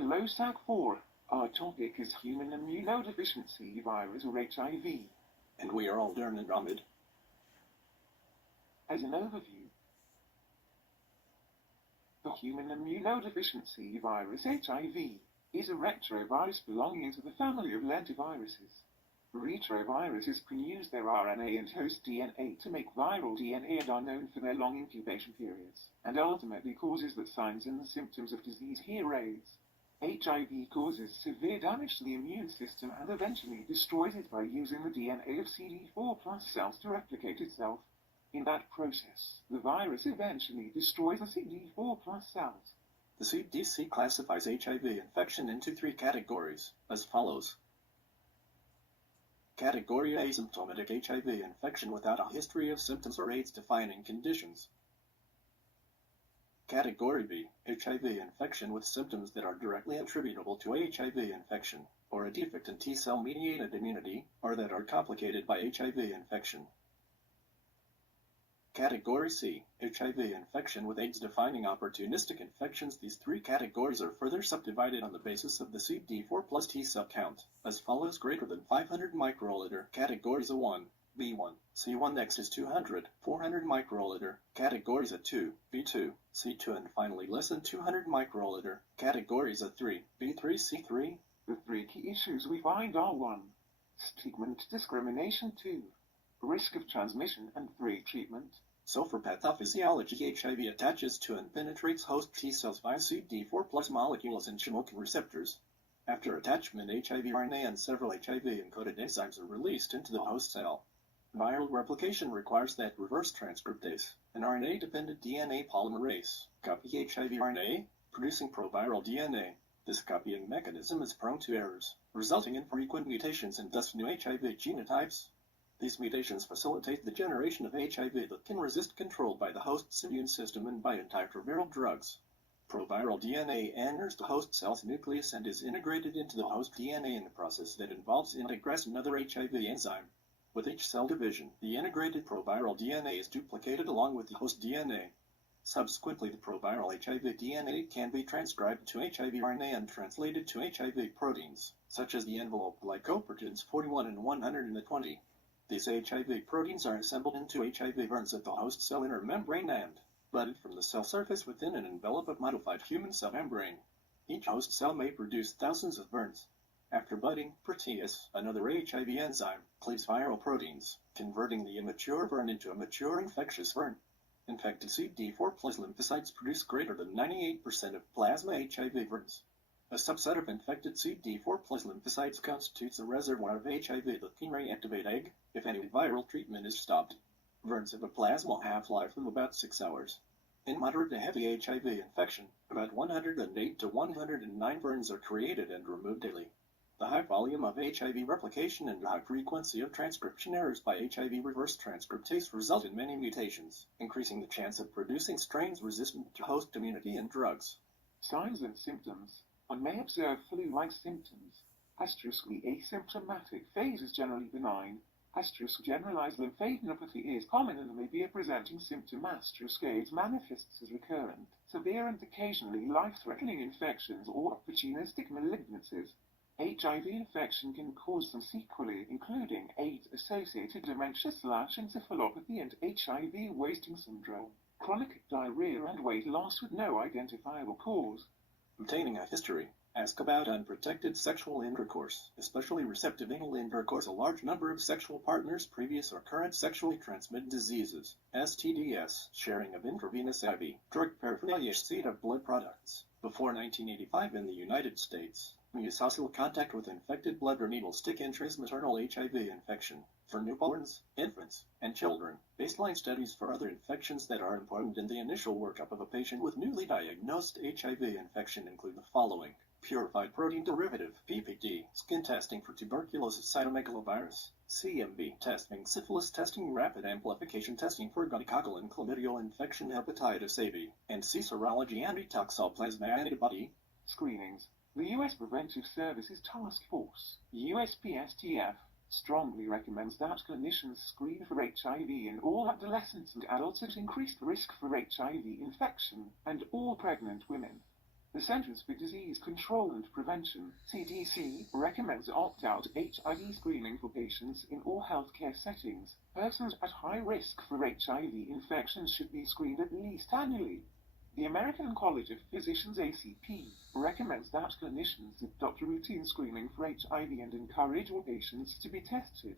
Hello SAC4. Our topic is human immunodeficiency virus or HIV. And we are Aldern and Ahmed. As an overview, the human immunodeficiency virus HIV is a retrovirus belonging to the family of lentiviruses. Retroviruses can use their RNA and host DNA to make viral DNA and are known for their long incubation periods, and ultimately causes the signs and the symptoms of disease here raise. HIV causes severe damage to the immune system and eventually destroys it by using the DNA of CD4 plus cells to replicate itself. In that process, the virus eventually destroys the CD4 plus cells. The CDC classifies HIV infection into 3 categories, as follows. Category A: asymptomatic HIV infection without a history of symptoms or AIDS-defining conditions. Category B: HIV infection with symptoms that are directly attributable to HIV infection, or a defect in T-cell-mediated immunity, or that are complicated by HIV infection. Category C: HIV infection with AIDS-defining opportunistic infections. These 3 categories are further subdivided on the basis of the CD4 plus T-cell count, as follows: greater than 500 microliter, categories A1, B1, C1. Next is 200, 400 microliter, categories A2, B2, C2, and finally less than 200 microliter, categories A3, B3, C3. The 3 key issues we find are 1. Stigma and discrimination, 2. Risk of transmission, and 3. Treatment. So for pathophysiology, HIV attaches to and penetrates host T cells via CD4 plus molecules and chimokin receptors. After attachment, HIV RNA and several HIV-encoded enzymes are released into the host cell. Viral replication requires that reverse transcriptase, an RNA-dependent DNA polymerase, copy HIV RNA, producing proviral DNA. This copying mechanism is prone to errors, resulting in frequent mutations and thus new HIV genotypes. These mutations facilitate the generation of HIV that can resist control by the host's immune system and by antiretroviral drugs. Proviral DNA enters the host cell's nucleus and is integrated into the host DNA in a process that involves integrase, another HIV enzyme. With each cell division, the integrated proviral DNA is duplicated along with the host DNA. Subsequently, the proviral HIV DNA can be transcribed to HIV RNA and translated to HIV proteins, such as the envelope glycoproteins 41 and 120. These HIV proteins are assembled into HIV virus at the host cell inner membrane and budded from the cell surface within an envelope of modified human cell membrane. Each host cell may produce thousands of virus. After budding, protease, another HIV enzyme, cleaves viral proteins, converting the immature virus into a mature infectious virus. Infected CD4 plus lymphocytes produce greater than 98% of plasma HIV virus. A subset of infected CD4 plus lymphocytes constitutes a reservoir of HIV that can reactivate egg, if any viral treatment is stopped. Virus have a plasma half-life of about 6 hours. In moderate to heavy HIV infection, about 108 to 109 virus are created and removed daily. The high volume of HIV replication and high frequency of transcription errors by HIV reverse transcriptase result in many mutations, increasing the chance of producing strains resistant to host immunity and drugs. Signs and symptoms. One may observe flu-like symptoms. The asymptomatic phase is generally benign. Generalized lymphadenopathy is common and may be a presenting symptom. AIDS manifests as recurrent, severe and occasionally life-threatening infections or opportunistic malignancies. HIV infection can cause some sequelae, including AIDS-associated dementia/encephalopathy and HIV wasting syndrome, chronic diarrhea and weight loss with no identifiable cause. Obtaining a history. Ask about unprotected sexual intercourse, especially receptive anal intercourse, a large number of sexual partners, previous or current sexually transmitted diseases, STDs, sharing of intravenous IV, drug paraphernalia, receipt of blood products. Before 1985 in the United States, mucosal contact with infected blood or needle stick intramaternal HIV infection. For newborns, infants, and children, baseline studies for other infections that are important in the initial workup of a patient with newly diagnosed HIV infection include the following: purified protein derivative, PPD, skin testing for tuberculosis, cytomegalovirus, CMV testing, syphilis testing, rapid amplification testing for gonococcal and chlamydial infection, hepatitis A/B, and C serology and toxoplasma antibody screenings. The U.S. Preventive Services Task Force, USPSTF, strongly recommends that clinicians screen for HIV in all adolescents and adults at increased risk for HIV infection, and all pregnant women. The Centers for Disease Control and Prevention, CDC, recommends opt-out HIV screening for patients in all healthcare settings. Persons at high risk for HIV infections should be screened at least annually. The American College of Physicians ACP recommends that clinicians adopt routine screening for HIV and encourage all patients to be tested.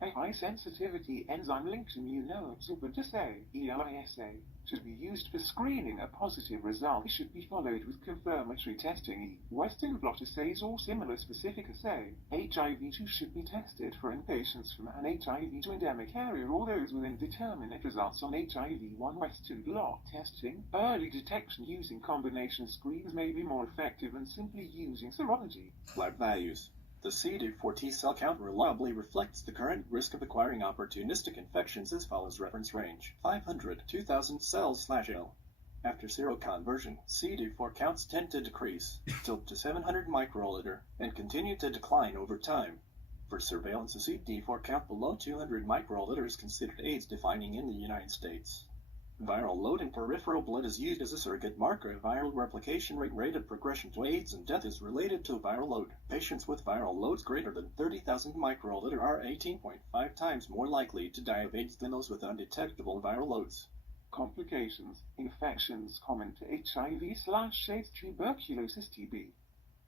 A high-sensitivity enzyme-linked immunoabsorbent assay, ELISA, should be used for screening. A positive result should be followed with confirmatory testing. Western blot assays or similar specific assay. HIV-2 should be tested for in patients from an HIV-2 endemic area or those with indeterminate results on HIV-1 Western blot testing. Early detection using combination screens may be more effective than simply using serology. Lab values. The CD4 T cell count reliably reflects the current risk of acquiring opportunistic infections as follows: reference range 500 2000 cells/L. After seroconversion, CD4 counts tend to decrease to 700 microliter and continue to decline over time. For surveillance, a CD4 count below 200 microliter is considered AIDS-defining in the United States. Viral load in peripheral blood is used as a surrogate marker of viral replication rate of progression to AIDS and death is related to viral load. Patients with viral loads greater than 30,000 microliter are 18.5 times more likely to die of AIDS than those with undetectable viral loads. Complications, infections common to HIV/AIDS, tuberculosis, TB.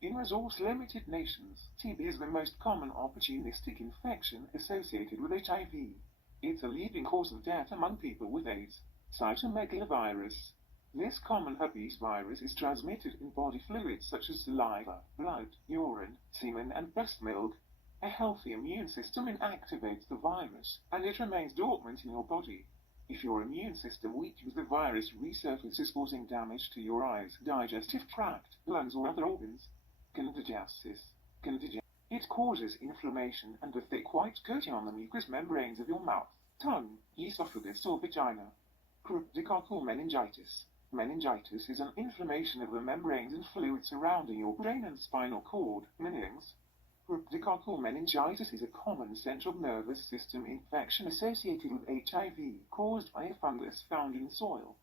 In resource-limited nations, TB is the most common opportunistic infection associated with HIV. It's a leading cause of death among people with AIDS. Cytomegalovirus. This common herpes virus is transmitted in body fluids such as saliva, blood, urine, semen, and breast milk. A healthy immune system inactivates the virus, and it remains dormant in your body. If your immune system weakens, the virus resurfaces, causing damage to your eyes, digestive tract, lungs, or other organs. Candidiasis. It causes inflammation and a thick white coating on the mucous membranes of your mouth, tongue, esophagus, or vagina. Cryptococcal meningitis. Meningitis is an inflammation of the membranes and fluid surrounding your brain and spinal cord, meninges. Cryptococcal meningitis is a common central nervous system infection associated with HIV, caused by a fungus found in soil.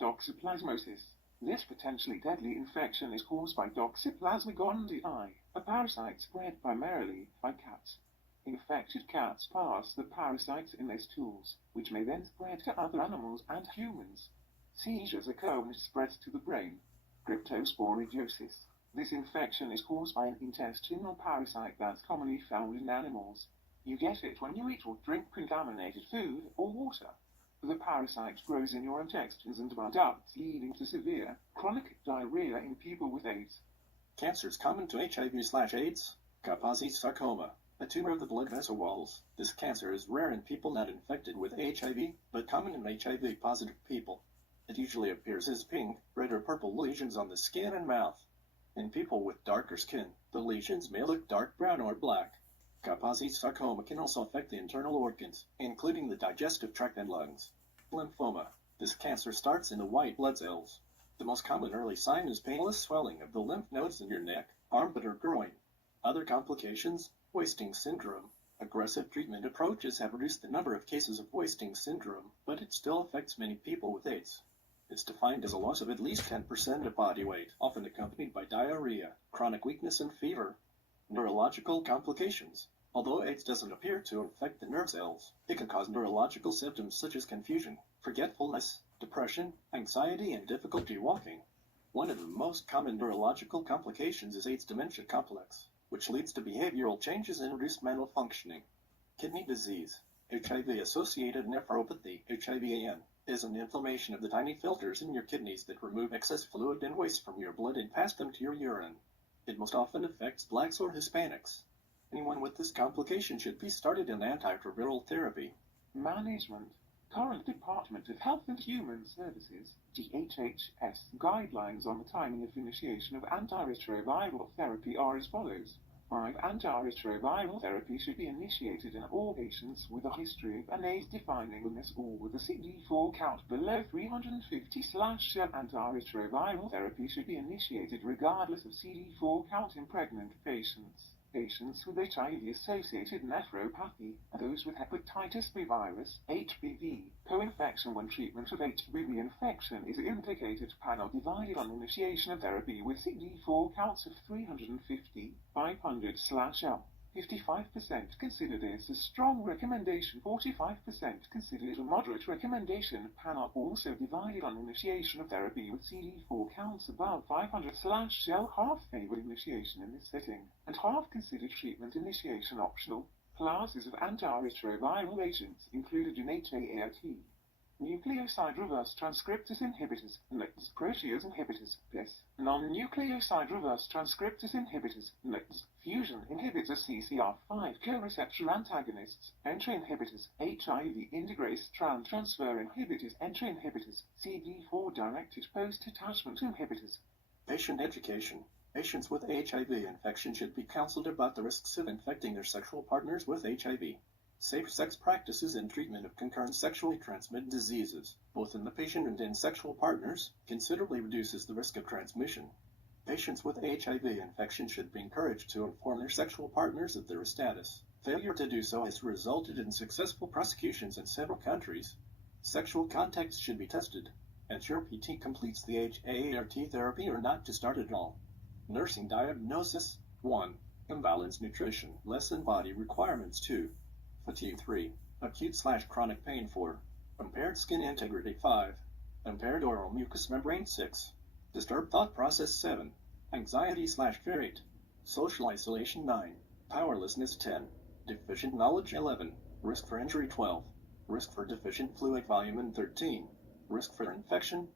Toxoplasmosis. This potentially deadly infection is caused by Toxoplasma gondii, a parasite spread primarily by cats. Infected cats pass the parasites in their stools, which may then spread to other animals and humans. Seizures occur when it spreads to the brain. Cryptosporidiosis. This infection is caused by an intestinal parasite that's commonly found in animals. You get it when you eat or drink contaminated food or water. The parasite grows in your intestines and ducts, leading to severe, chronic diarrhea in people with AIDS. Cancers common to HIV/AIDS. Kaposi sarcoma, a tumor of the blood vessel walls. This cancer is rare in people not infected with HIV, but common in HIV-positive people. It usually appears as pink, red, or purple lesions on the skin and mouth. In people with darker skin, the lesions may look dark brown or black. Kaposi sarcoma can also affect the internal organs, including the digestive tract and lungs. Lymphoma. This cancer starts in the white blood cells. The most common early sign is painless swelling of the lymph nodes in your neck, armpit, or groin. Other complications: wasting syndrome. Aggressive treatment approaches have reduced the number of cases of wasting syndrome, but it still affects many people with AIDS. It's defined as a loss of at least 10% of body weight, often accompanied by diarrhea, chronic weakness, and fever. Neurological complications. Although AIDS doesn't appear to affect the nerve cells, it can cause neurological symptoms such as confusion, forgetfulness, depression, anxiety, and difficulty walking. One of the most common neurological complications is AIDS dementia complex, which leads to behavioral changes and reduced mental functioning. Kidney disease. HIV-associated nephropathy, HIV-AN, is an inflammation of the tiny filters in your kidneys that remove excess fluid and waste from your blood and pass them to your urine. It most often affects blacks or Hispanics. Anyone with this complication should be started on antiretroviral therapy. Management. Current Department of Health and Human Services, DHHS, guidelines on the timing of initiation of antiretroviral therapy are as follows. 5. Antiretroviral therapy should be initiated in all patients with a history of an AIDS-defining illness or with a CD4 count below 350/7. Antiretroviral therapy should be initiated regardless of CD4 count in pregnant patients. patients with HIV-associated nephropathy and those with hepatitis B virus, HBV, co-infection when treatment of HBV infection is indicated. Panel divided on initiation of therapy with CD4 counts of 350, 500/L. 55% consider this a strong recommendation, 45% consider it a moderate recommendation. Panel also divided on initiation of therapy with CD4 counts above 500/L. Half favored initiation in this setting, and half considered treatment initiation optional. Classes of antiretroviral agents included in HAART: nucleoside reverse transcriptase inhibitors, NETs, protease inhibitors, PES, non-nucleoside reverse transcriptase inhibitors, NETs, fusion inhibitors, CCR5 co-receptor antagonists, entry inhibitors, HIV integrase transfer inhibitors, entry inhibitors, CD4-directed post-attachment inhibitors. Patient education. Patients with HIV infection should be counseled about the risks of infecting their sexual partners with HIV. Safe sex practices and treatment of concurrent sexually transmitted diseases, both in the patient and in sexual partners, considerably reduces the risk of transmission. Patients with HIV infection should be encouraged to inform their sexual partners of their status. Failure to do so has resulted in successful prosecutions in several countries. Sexual contacts should be tested. Ensure PT completes the HAART therapy or not to start at all. Nursing diagnosis. 1. Imbalanced nutrition, less than body requirements. 2. Fatigue. 3. Acute/chronic pain. 4. Impaired skin integrity. 5. Impaired oral mucous membrane. 6. Disturbed thought process. 7. Anxiety/fear. 8. Social isolation. 9. Powerlessness. 10. Deficient knowledge. 11. Risk for injury. 12. Risk for deficient fluid volume. 13. Risk for infection.